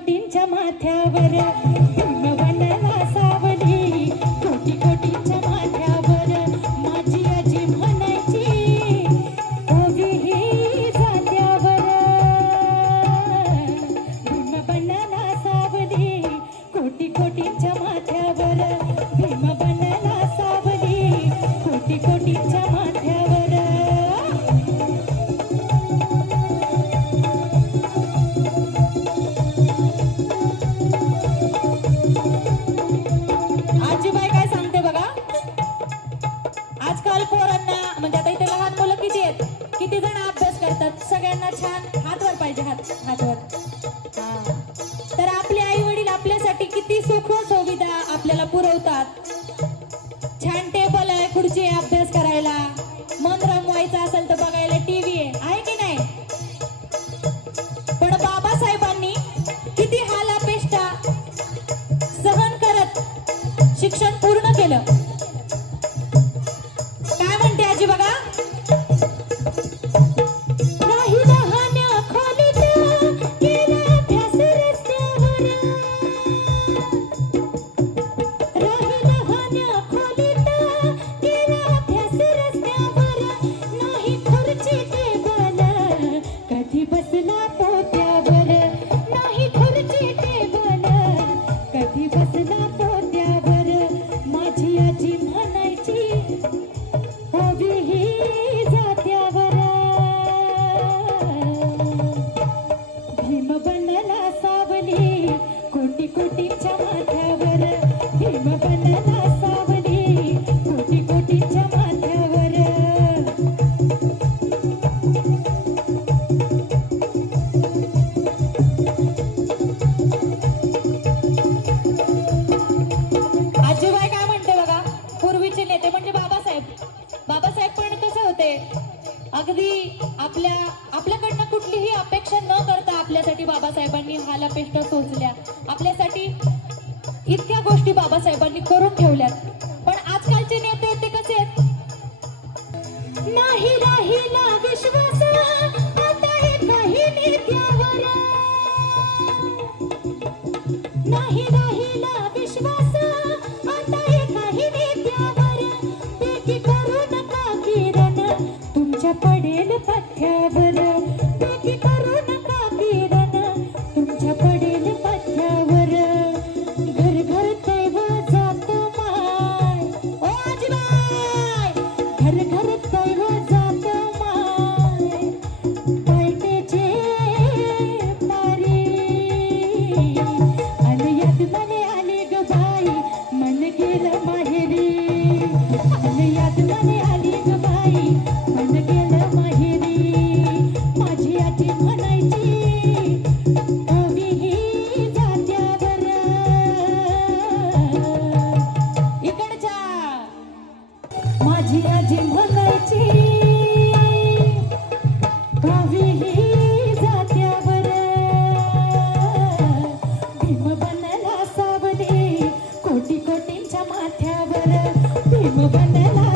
गोटींच्या माथ्यावर. करतात छान हातवर पाहिजे हात हातवर. हा. तर आपले आई वडील आपल्यासाठी किती सुख सुविधा आपल्याला पुरवतात. छान टेबल आहे खुर्ची आहे अभ्यास करायला. मन रमवायचं असेल तर बघायला टीव्ही आहे. आहे की नाही? पण बाबासाहेबांनी किती हाल अपेष्टा सहन करत शिक्षण पूर्ण केलं. अगदी आपल्या आपल्याकडनं कुठलीही अपेक्षा न करता आपल्यासाठी बाबासाहेबांनी हालापेष्ट सोचल्या. आपल्यासाठी इतक्या गोष्टी बाबासाहेबांनी करून ठेवल्यात. पण आजकालचे नेते ते कसे आहेत? नाही राहिला विश्वास आता एकाही नेत्यावर नाही राहिला विश्वास आता काही नेत्यावर पेटी கருத்தல்வர் ಮಗನಲ್ಲ